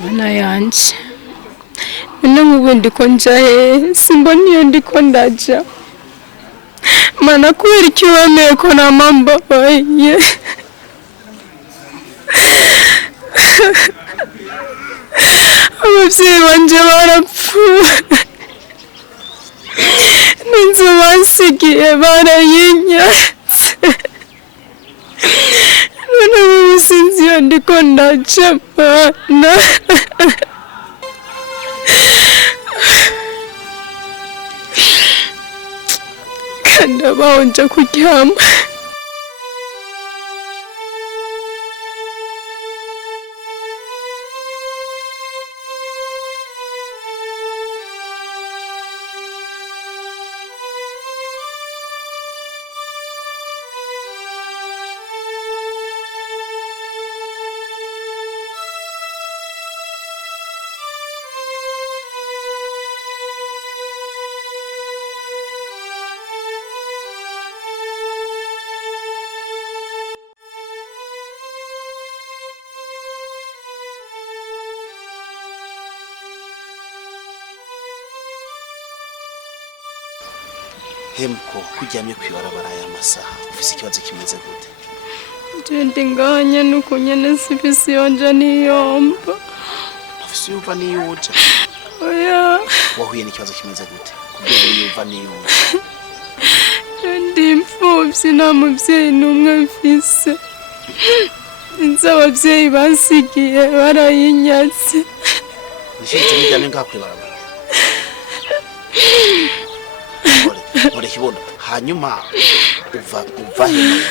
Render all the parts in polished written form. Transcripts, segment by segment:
Mana yanje. Nungu ndiko njahe simboni iyo ndiko ndaja. Mana kubera iki wemeye ko namambaye. Abavyeyi banje barapfuye. N'inzu bansigiye barayinyatse. None ubu sinzi iyo ndiko ndaja Mana. Kandi abaho nja kuryama. Hemko kujyamye kwibarabara aya masaha ufise ikibazo kimeze gute? Ndi nganye nuko nyene sifisi yonja niyomba. Ufise yumva niyuja? Oya. Wahuye n'ikibazo kimeze gute? Kugira yumva niyuja. Ndi mfuvyi nta muvyeyi n'umwe mfise. Inzu abavyeyi bansigiye barayinyatse. Nishitse bijyamye ngakwibarabara. Ore kibondo hanyuma uva hino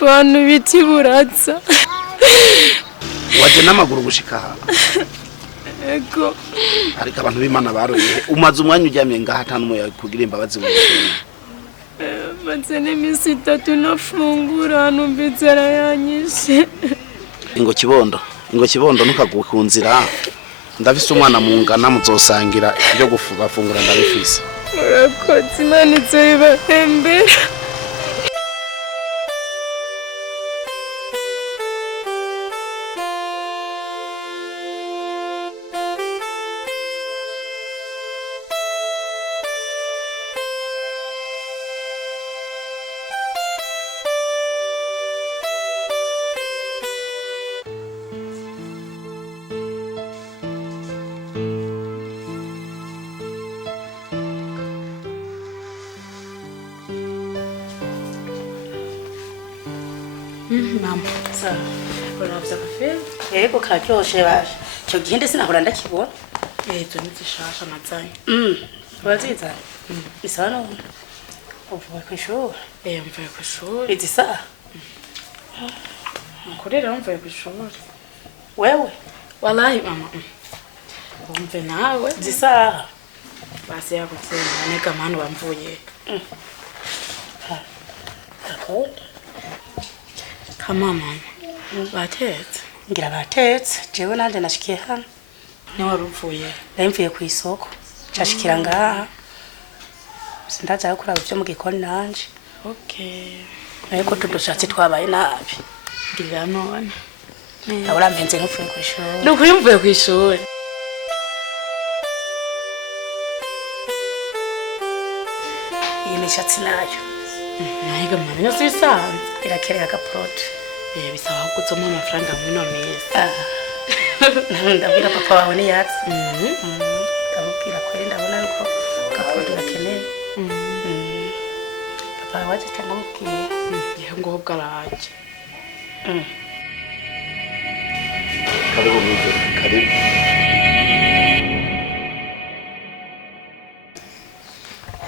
bantu biti buratsa waje namaguru gushika ego ariko abantu b'Imana baroye umaze umwanya ujyamye ngaha ntanumo yakugira imbabazi mu maze n'imisi 3 nafungura numbizera yanyishe ingo kibondo ntukagukunzira ndafise umwana mungana muzosangira ibyo gufungura ndabifise urakoze Imana izobahembera Mama, sa, urabza kafe? Yego karyoshe baje. Cyo gihinde sinahora ndakibona. Ezo nizishasha mazanye. Uraziza? Isa no. Uvuye kwishuri? Mvuye kwishuri. Izisa? Nkorera mvuye kwishuri. Wewe? Wallahi mama. Umve nawe. Zisa? Basi yakutsenga neka manu bamvuye. Akunda. Kama mama. Batetse. Ngira batetse. Jewe nanje nashikiye hano. Ni waruvuye. Mvuye ku isoko. Cyashikira ngaha. Sindaza yakura byo mu gikoni nanje. Okay. Ariko tudushatse twabaye nabi. Ngira none. Abura mpenze nk'uvuye ku ishuri. Nuko yumvuye ku ishuri. Iyi mishatsi nayo. Nahiga mwana yose bisanzwe irakerera gaprote. Bisaba kuzoma amafaranga mwino meza. Ndabwira papa wawe ni yatsi. Ndabwira ko ndabona yuko gaprote gakeneye. Papa waje tanamubwiye. Yewe ngo bwaraje. Karibu mwize, karibu.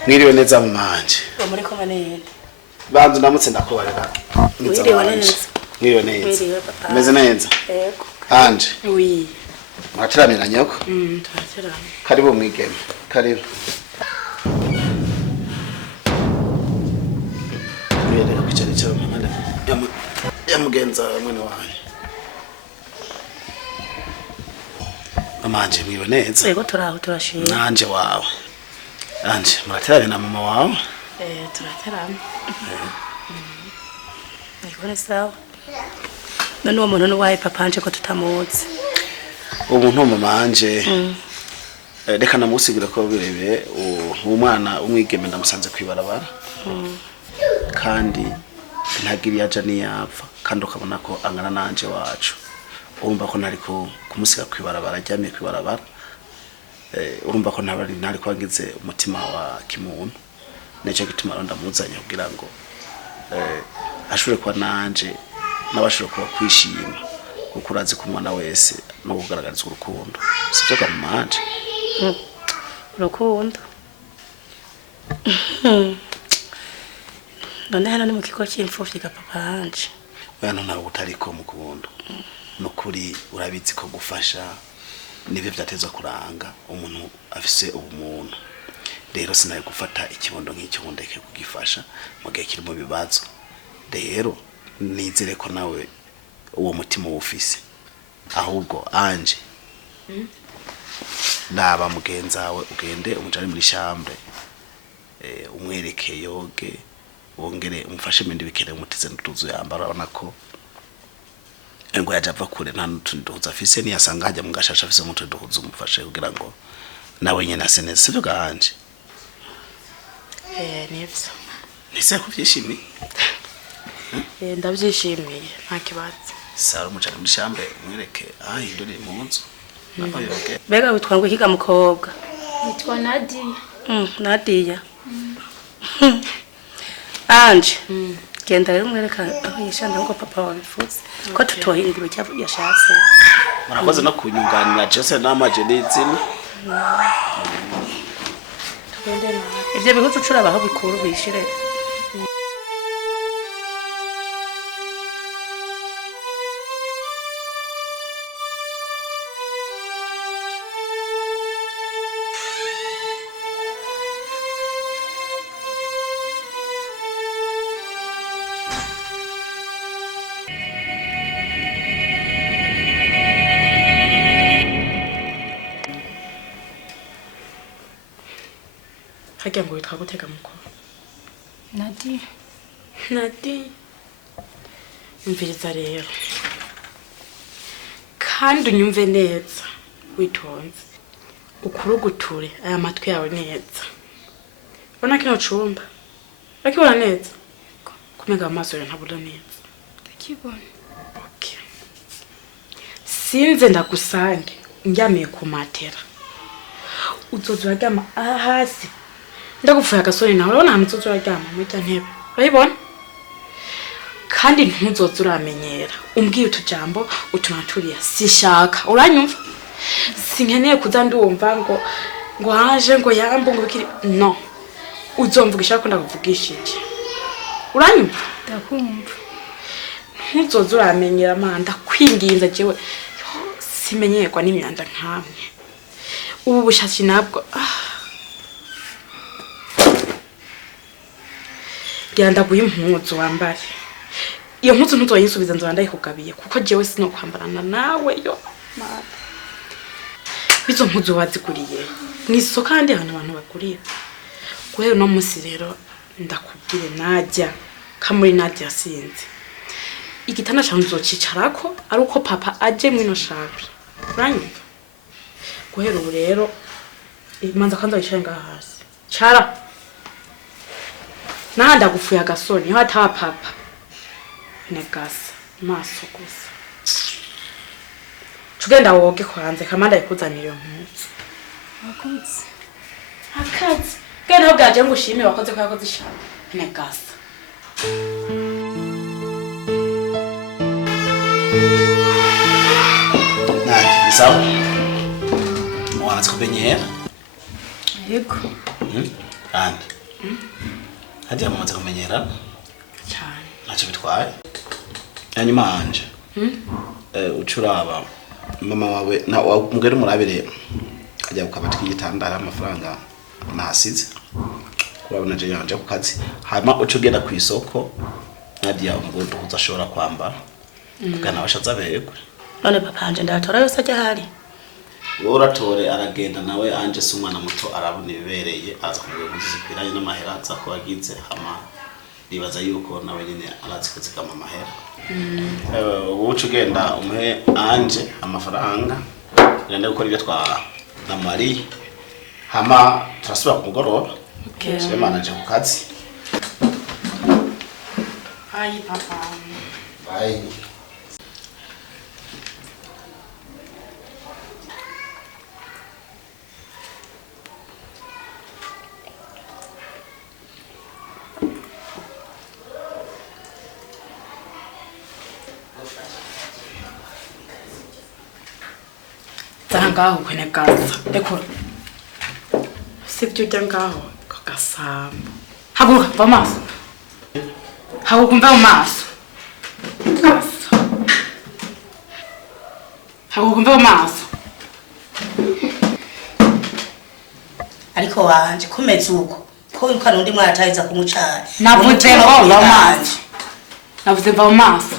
Mwiriwe neza manje. Muri koma nene. Banzu ndamutse ndakubarira. Mwiriwe neza. Mwiriwe neza. Mwiriwe papa. Meze neza. Yego. Anje. Oui. Mwatiramira nyoko? Twatiramira. Karibu mwigeme. Karibu. Mwiriwe kwicara cyo mwana. Yamugenza mwana wanyu. Amanje mwiriwe neza. Yego turaho turashimye. Nanje wawe. Anje murateranye na mama wawe? Turateranye. Niko sawa. None uwo muntu n'uwaye papa anje ko tutamuzi. umuntu mama anje reka namusigura ko birebe umwana umwigeme ndamusanze kwibarabara kandi ntagiri yaje niyapfa kandi ukabona ko angana nanje wacu urumva ko nari ko kumusiga kwibarabara ajyamye kwibarabara urumva ko ntari kwangize umutima wa kimuntu neco gituma ndamuzanye kugira ngo ashobore kuba nanje nabashobora kuba kwishima kuko urazi ko umwana wese no kugaragariza urukundo sivyo kamanje urukundo none hano ni mu kigo cy'imfuvyi ga papa hanje oya none utariko mukundo nukuri urabizi ko gufasha nibyo byatezwa kuranga umuntu afise ubumuntu rero sinaye gufata ikibondo nk'icyo ndeke kugifasha mu gihe kiri mu bibazo rero nizere ko nawe uwo mutima wufise ahubwo anje naba mugenzawe ugende umujane muri chambre umwereke yoge wongere umfashe mindi bikere umutize n'utuzu yambara nako ngo yajava kure nta n'utundi duhuza afise niyasanga hajya mu gashasha afise umutundi duhuza umufashe kugira ngo nawe nyene aseneze sivyo ganje nivyo nise kuvyishimiye ndavyishimiye nta kibazo sara umujane muri chambre umwereke ahindure mu nzu nako yoge bega witwa ngo ikiga mukobwa Nitwa Nadia. Nadia anje genda rero umwereka aho yishanda ngo papa wabifuza ko tutohingura icyo yashatse murakoze no kunyunganira Jose n'amaje n'izina twende na ivyo bihuzu cura baho bikuru bishire Hagia ngo witwa gutega mukuru Nadia. Mviriza rero kandi unyumve neza witonze ukuruguture aya matwi yawe neza bona kino cumba akibona neza kumega amaso yawe ntabura neza Ndakibona. okay sinze ndagusange njyamiye ku matera uzoza uraryama hasi ndagupfuye agasoni nawe urabona ahantu uzoza uraryama muri ta ntebe urayibona kandi ntuzoza uramenyera umbwiye utujambo utunaturiya sishaka uranyumva sinkeneye kuza ndumva ngo haje ngo yambo ngo bikiri no uzomvugisha ko ndakuvugishije uranyumva Ndakumva. ntuzoza uramenyera manda kwinginza jewe simenyerwa n'imyanda nkamwe ubu bushashi nabwo genda guye impuzu wambare iyo mpuzu ntuzoyisubiza nzo ndayikugabiye kuko jewe sino kwambarana nawe yo mama bizo mpuzu waziguriye mwiso kandi hano abantu bagurira guhera no musi rero ndakubwire najya kamuri Nadia sinzi igitanda cyanzu zocicarako ari uko papa aje mwino shapi uranyumva guhera ubu rero imanza kanza yishenga hasi cara nahanda gufuya agasoni ho atawa papa negasa maso gusa tugenda woge kwanze kamanda yakuzanira impuzu Wakoze. akazi genda ho bwaje ngushimire wakoze ko yakoze ishaka negasa nandi sawa mwanza kubenyera Yego. kandi hadi amaze kumenyera cyane ntacyo bitwaye hanyuma anje ucuraba mama wawe na mugere murabire ajya gukabata igitanda amafaranga nasize kurabona je yanje ku kazi hama ucugenda ku isoko Nadia umugondo uzashobora kwambara kana washaza begwe none papa anje ndatora yose ajya hari uratore aragenda nawe anje si umwana muto arabona ibibereye aza kumubwira kuzikwiranye n'amahera aza ko agize hama nibaza yuko nawe nyine arazi kuzigama amahera ubucu ugenda umuhe anje amafaranga nende gukora ibyo twa na Marie hama turasubira ku mugoroba okay Imana aje ku kazi Bye papa bye ngaho kwene gaza eko sibyo ujya ngaho kagasamba haguruka va maso haguruka mva maso haguruka mva maso ariko wanje kumeze uko ko wirukana undi mwatahiza kumucana navuze ngo va maso navuze va maso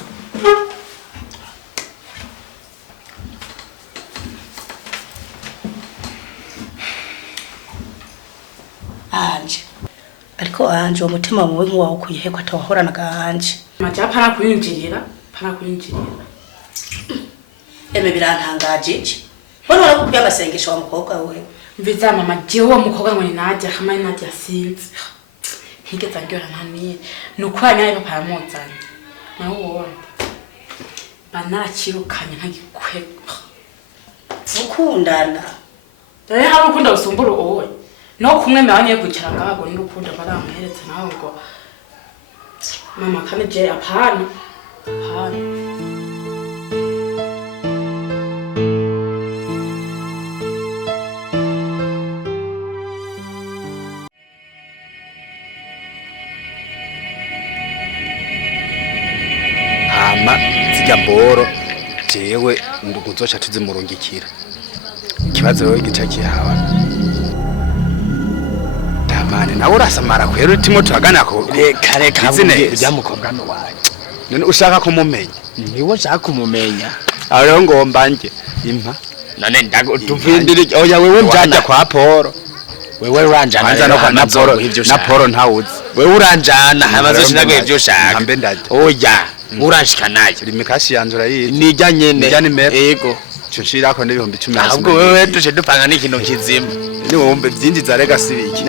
anje ariko anje umutima wawe nk'uwawo kuyihekwa atawahorana ganje maja para kwinjirira eme birantangaje bona warakupiye amasengesho wa mukobwa we mbiza mama jewe wa mukobwa ngo Nadia kama Nadia sinzi higeze ngora ntaniye nukwanya papa yamuzanye nawe wona banakirukanye ntagikwe ukundana dore hari ukunda usumbura owe no kumwe mabanye kwicara ngaho n'urukundo baramuheretse nawe ngo mama kane je apana hama zijya mboro jewe nduguzoca tuzimurungikira ikibazo rero gica kihawa mane nawe urasamara kwera utimo turagana ko kare kabune byamukobwa no waye none ushaka kumumenya niwo ushaka kumumenya aho rero ngomba nje impa none ndagutuvindire oya wewe njana kwa Poro wewe uranjana no kwa na Poro ntawuzi wewe uranjana hamaze shinagwe ibyo ushaka hambe ndaje oya uranshika nayo rimikashi yanjura yi nijya nyene yego cyo nshira ko ndibihumbi 10 ahubwo wewe tuje dupanga n'ikintu kizima ni wumbe byinjiza rega sibiki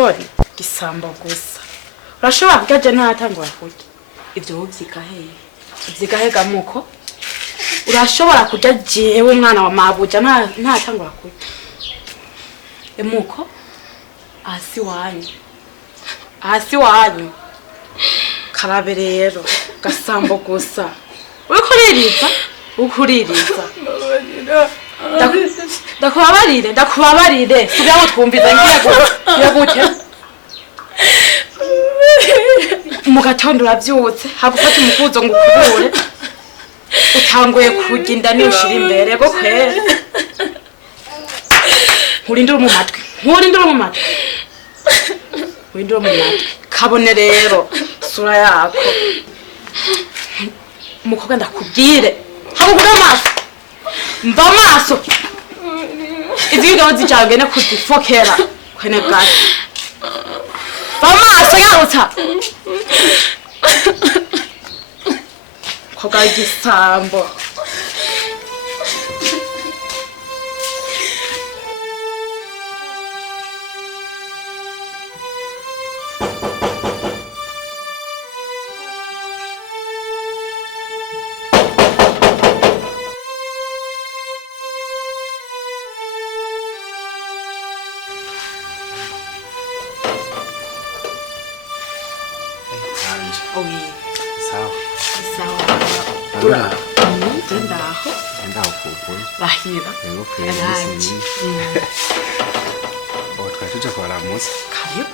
sorry gisamba gusa urashobora kugaje ntatangwa kurya ibyo ubyigahe gamuko urashobora kurya jewe umwana wa mabuja ntatangwa kurya emuko asi wanyu karabe rero gasambo gusa ukuririza ndakubabarire subiraho twumviza ngiye gute mu gatondo uravyutse hagufata umukuzo ngo ukubure utanguye kurya inda niushira imbere go kwera nkurindira mu matwi kabone rero sura yako umukobwa ndakubwire habuguda amaso mva amaso izi ngabo zijagene kuzifokera kwene bwati mva amaso yarutsa koga igisambo Oui. Sawa. Sawa. Ura. Ndaho. Ndaho kuko. Bahira. Okay, listen. Twari tuje kwa Ramusi. Karibu.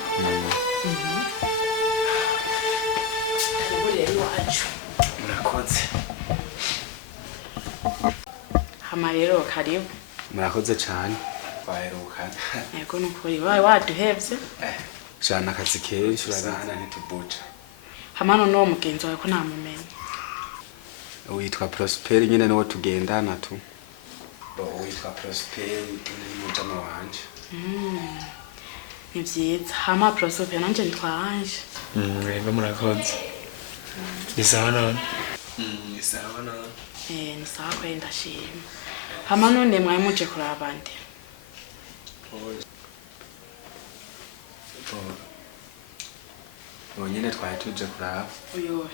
Karibu rero wacu. Murakoze. Hama rero karibu. Murakoze cyane. Baherukana. Yego nukuri waduhevye. Jana akazi kenshi urabana ntitubuca. Hama none uwo mugenzi wawe ko ntamumenye. Witwa Prosper nyine niwo tugendana tu. Witwa Prosper ni mujama wanje. Ni vyiza. Hama Prosper nanje ntwanje. Yego murakoze. Ni sawa none. Ni sawa none. Ni sawa kwa ndashima. Hama none mwaye muje kuraba nde? Nyine twari tuje kuraba. Uyowe.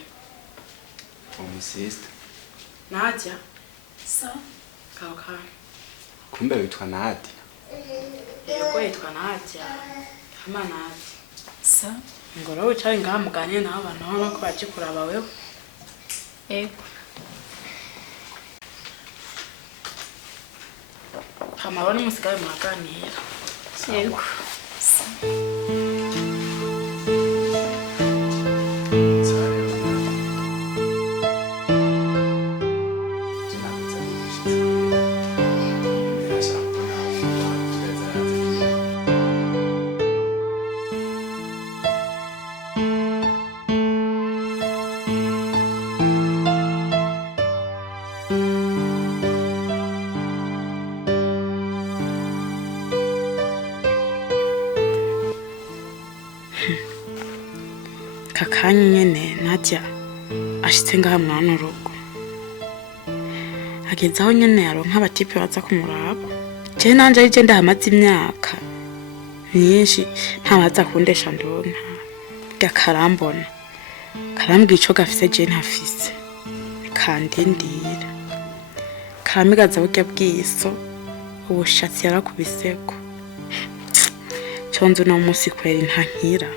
Umusista. Nadia. Sa. Kauka. Kumbe witwa Nadia. Yego yitwa Nadia. Hama Nadia. Sa. Ngoro ucaye ngaha mugane naho abantu baba ko baje kuraba wewe. Yego. Hama bone musigaye mwaganira. Yego. Kakanya nyene Nadia ashitse ngaha mwana urugo agezaho nyene yaronka abatipe baza kumuraba je nanje arije ndahamaze imyaka myinshi ntabaza kundesha ndonka gakarambona karambwa ico gafise je ntafise kandindira karamigaza burya bwiso ubushatsi yarakubiseko conzo no musi kweri ntankira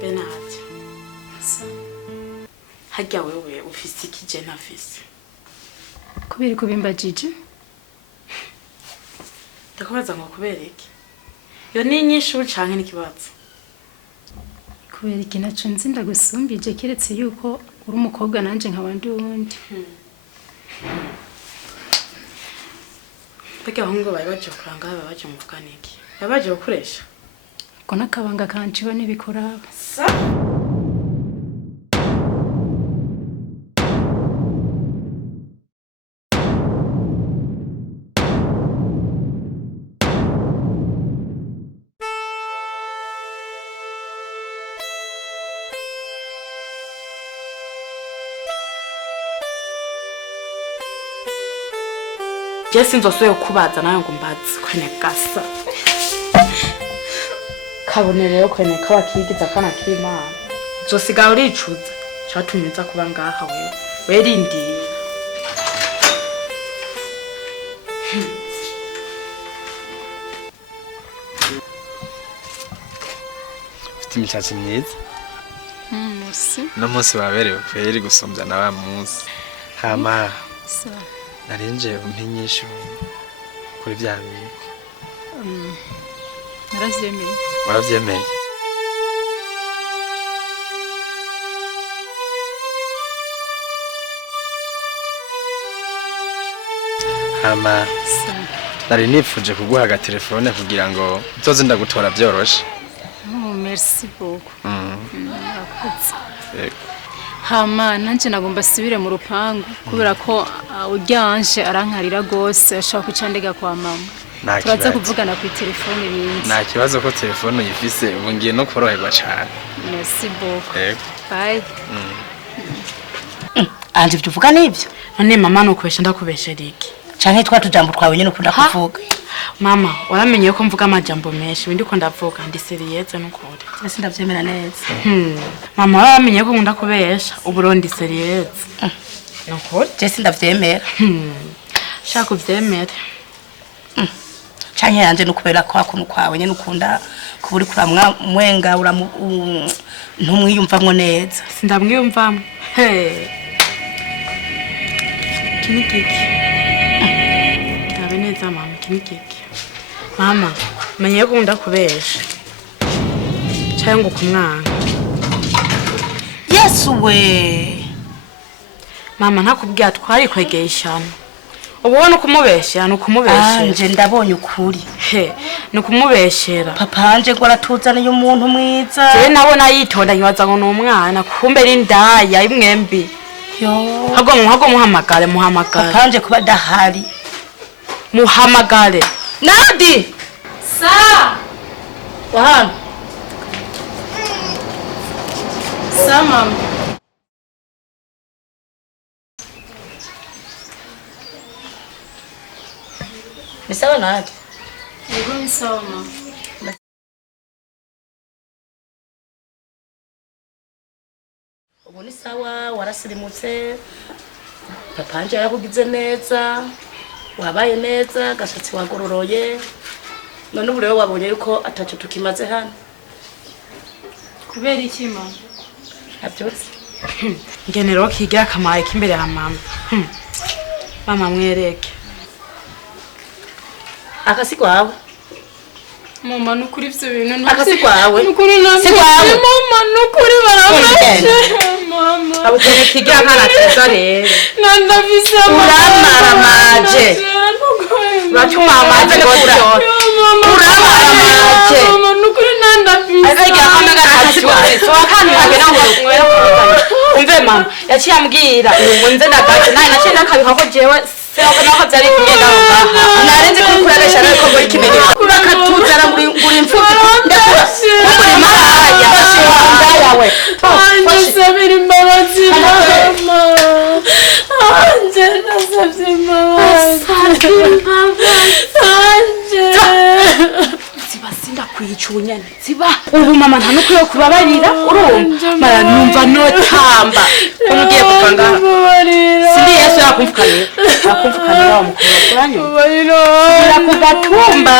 Benati. Hajya wewe ufise iki je ntafise. Kubera kubimbajije? Ndakubaza ngo kubera iki? Yo ni nyishu canke nikibazo. Kubera iki naco nzi ndagusumbije kiretse yuko uri umukobwa nanje nkabandi wundi. Peke ahungu bari baje kuranga baje muvugana iki? Baje gukoresha. Ko nakabanga kanjiwe nibikoraba. Sa Jesi nzosoye kubaza nayo ngo mbazi kwene gasa. Kabone rero kwene kabakigiza kana k'Imana. Zosiga uricuza. Catumiza kuba ngaha wewe. Werindi. Ufite imishatsi myiza. Merci. no munsi waberewe kweri gusumbya na wa munsi hama Ça. narinje umpinyisho kuri bya bintu Naravyemeye. waravyemeye hama Ça. nari nifuje kuguha agatelefone kugira ngo uzoze ndagutora byoroshe Oh, merci beaucoup. Murakoze. Yego. Hama nanje nagomba asubire mu rupangu kubera ko uryanje arankarira gose ashaka kucandega kwa mama. Nta Turaza kibazo. kuvugana ku telefone ibindi. nta kibazo ko telefone uyifise ubu ngiye no koroherwa cyane Merci beaucoup. yego Bye. anje ibyo uvuga nibyo none mama nukubesha ndakubesha riki canke twa tujambo twawe nyene ukunda kuvuga mama waramenye ko mvuga amajambo menshi bindi ko ndavuga ndi seriyeze nukuri ese ndavyemera neza mama waramenye ko nkunda kubesha uburundi seriyeze nukuri je sindavyemera shaka uvyemere canke yanje nukubera ko akuntu kwawe nyene ukunda kuburi kuramwa mwenga ntumwiyumvamwo neza sindamwiyumvamwo kini kiki neza mama kini kiki mama menye ko ndakubesha cyangwa kumwana Yesu we mama ntakubwiye twari kwegeshana ubona ukumubesha nukumubesha anje ndabonye ukuri he nukumubeshera papa anje ngo aratuzaniye umuntu mwiza je nabona yitonda nyibaza ngo numwana kumbe rindaya imwembi yo hago muhamagare papa anje kuba dahari muhamagare Nadi Sa. Wahan Sa mama. ni sawa Nadi Yego ni sawa mama. ubu ni sawa warasirimutse papa anje yakugize neza wabaye neza gashatsi wagororoye none ubu rero wabonye yuko ataco tukimaze hano Kubera iki mama? abyutse ngenero kigira kamaye kimbere ya mama mama mwereke akasi kwawe Mama nukuri ivyo bintu akasi kwawe nukuri si kwawe mama nukuri barafashe mama abutene kigira nkana teza rero nandavise uramara maje uracuma amaje gutyo uramara maje mama nukuri nandavise azigira kama gatatu so akandi bagena ngo umve mama yaciye ambwira ngo nze ndagaje naye naciye nakabika ko jewe seko nako byari kugenda ngaha narenze kukurabesha rero ko muri kimenyetso urakatuzara muri imfuzi muri mahaya yawe anje sabira imbabazi mama anje nasabye imbabazi anje ziba sindakwica ubunyene ziba ubu mama nta nukwiye kubabarira urumva numva notamba umugiye kupanga sindi Yesu yakumfukanira wa mukuru kuranyo kugatumba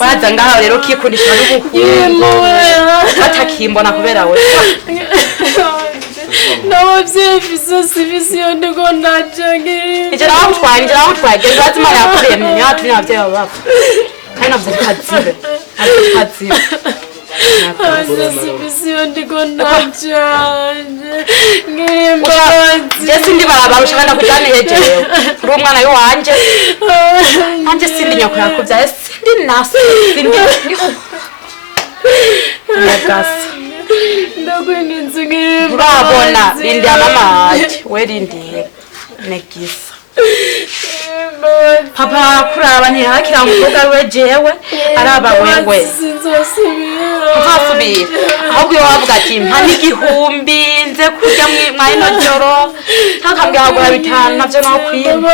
waza ngaho rero kikundishwa no gukunda batakimbona kubera we nawe byefise sivisiyo ndiko ndajagiri ije nawe twageze bazimana yakuremye yatumye abavyeyi bapfa kandi navyo kazibe anje sivisiyo ndiko ndajanje ngimbabazi je sindi barabara ushaka kujana hejewe uri umwana wanje anje sindi nyoko yakuvyaye sindi naso sindi ndagasa ndakwinginze ngimbabazi urabona rindi amamaje we rindi negisa papa kuraba ntihakira umukobwa we jewe araba wewe ntazasubira ahubwo iyo wavuga ati mpa n'igihumbi nze kurya mwino joro ntakambwira hagura bitanu navyo naho kwima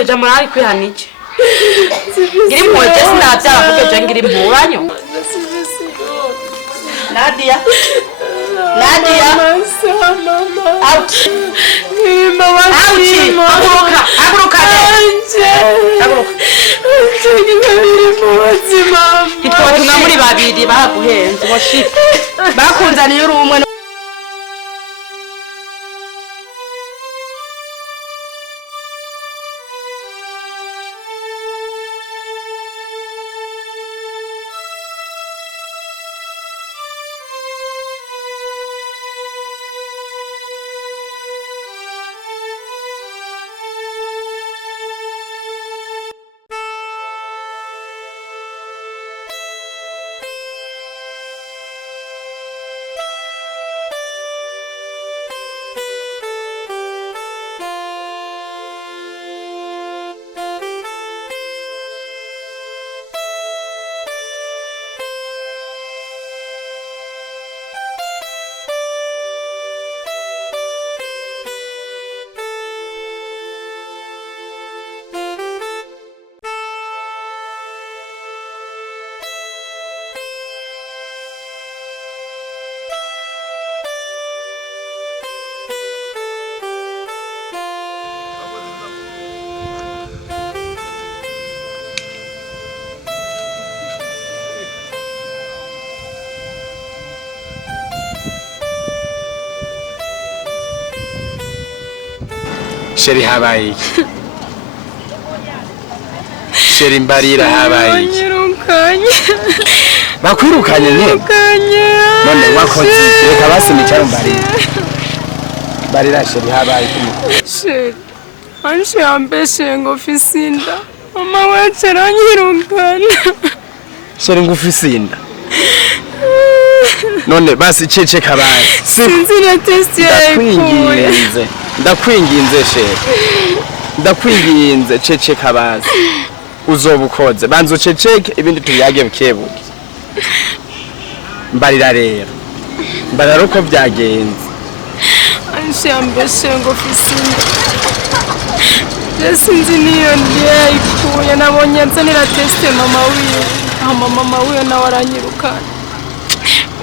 ija murari kwihana iki ngiri impuwe je sinavyara kuko je ngiri impuwe uranyo Nadia out ngimbabazi haguruka haguruka ntitwotuna muri babiri baguhenze ngo shit bakuzaniye uri umwe Sheri habaye iki? Sheri mbarira habaye iki? Bakwirukanye nye? None wakoze iki? Reka basi nicaro mbarira. Mbarira Sheri habaye iki? Sheri anje yambeshe ngo fisinda mama wacu aranyirukana. Sheri ngufise inda. None basi cece kabaye. Sinzi na test yaikuye. Ndakwinginze Sheri. Ndakwinginze cece kabaye. Uzobukoze. Banzo ceceke ibindi tuyage bukebuke. Mbarira rero. Mbarira uko byagenze. Anje yambeshe ngo fisinda. Sinzi niyo yaikuye nabonye nzanira test mama wiwe. Mama wiwe nawe aranyirukana.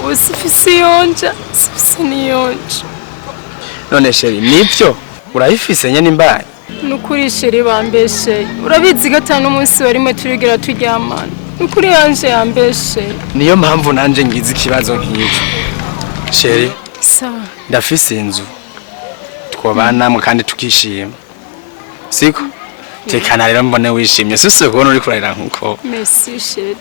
Usifisi yonja, sifisi niyonja. None Sheri, nivyo? Urayifise nyene imbaye? Nukuri Sheri bambeshe. Urabizi gatanu umunsi warimwe turigira turyamana. Nukuri yanje yambeshe. Niyo mpamvu nanje ngize ikibazo nk'iki. Sheri, sawa. Ndafise inzu. Twobanamwe kandi tukishima. Siko? Tekana rero mbone wishimye. Sise kubona uri kurarira nkuko. Merci Sheri.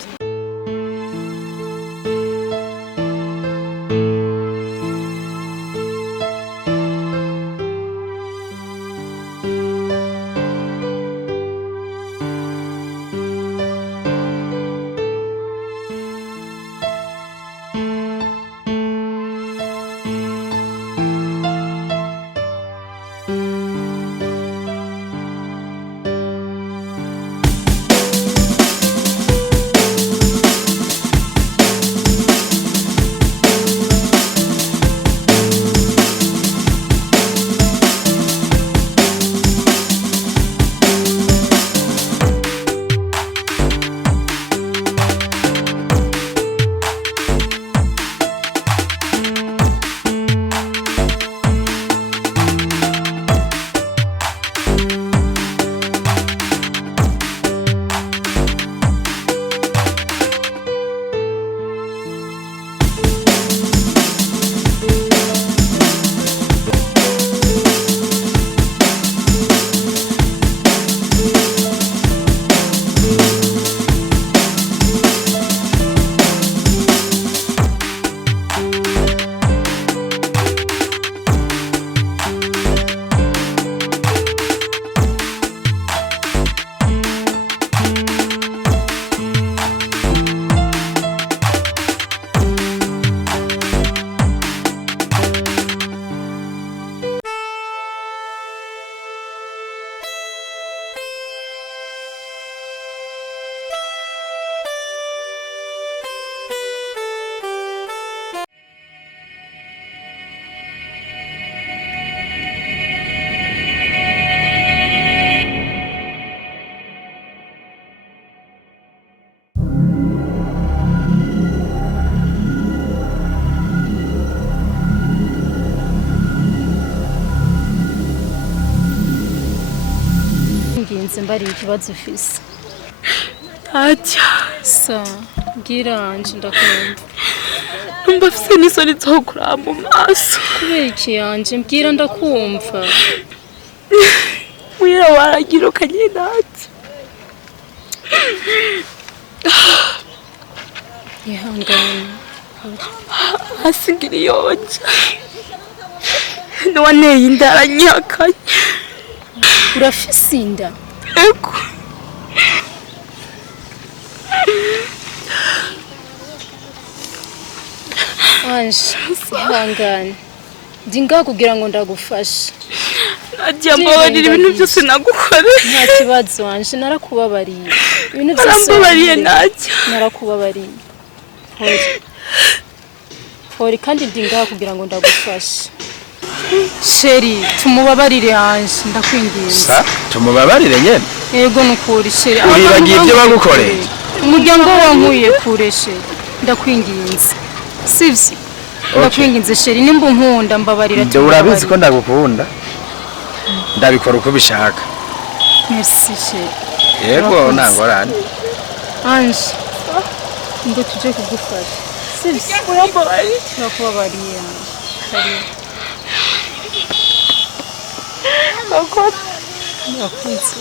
Mbarira ikibazo ufise. Ntacyo. Sa mbwira anje ndakumva. Numva afise n'isoni zo kuraba mu maso. Kubera iki yanje mbwira ndakumva. Mwira waragirukanye ntacyo. Ihangane. Hasigira iyonja. Ntiwaneye inda aranyakanye. Urafise inda? Ego. Anje, ihangane. Ndi ngaha kugira ngo ndagufashe. Nadia mbabarira ibintu byose nagukoreye. Nta kibazo Anje, narakubabariye. Ibintu byose Narambabariye Nadia. Narakubabariye. Hori kandi ndi ngaha kugira ngo ndagufashe. Sheri, tumubabarire Anje, ndakwinginze. Sa tumubabarire nyene. Yego nukuri Sheri. Uribagiye ibyo bagukoreye. Umuryango wankuye kure Sheri. Ndakwinginze. Sivyo. Ndakwinginze Sheri, nimba unkunda mbabarira. Nje urabizi ko ndagukunda. Ndabikora uko bishaka. Merci Sheri. Yego nangorane. Anje. Ngo tuje kugufasha. Sivyo. Urambabariye. Nakubabariye. Karibu. Nakoze. Nakunze.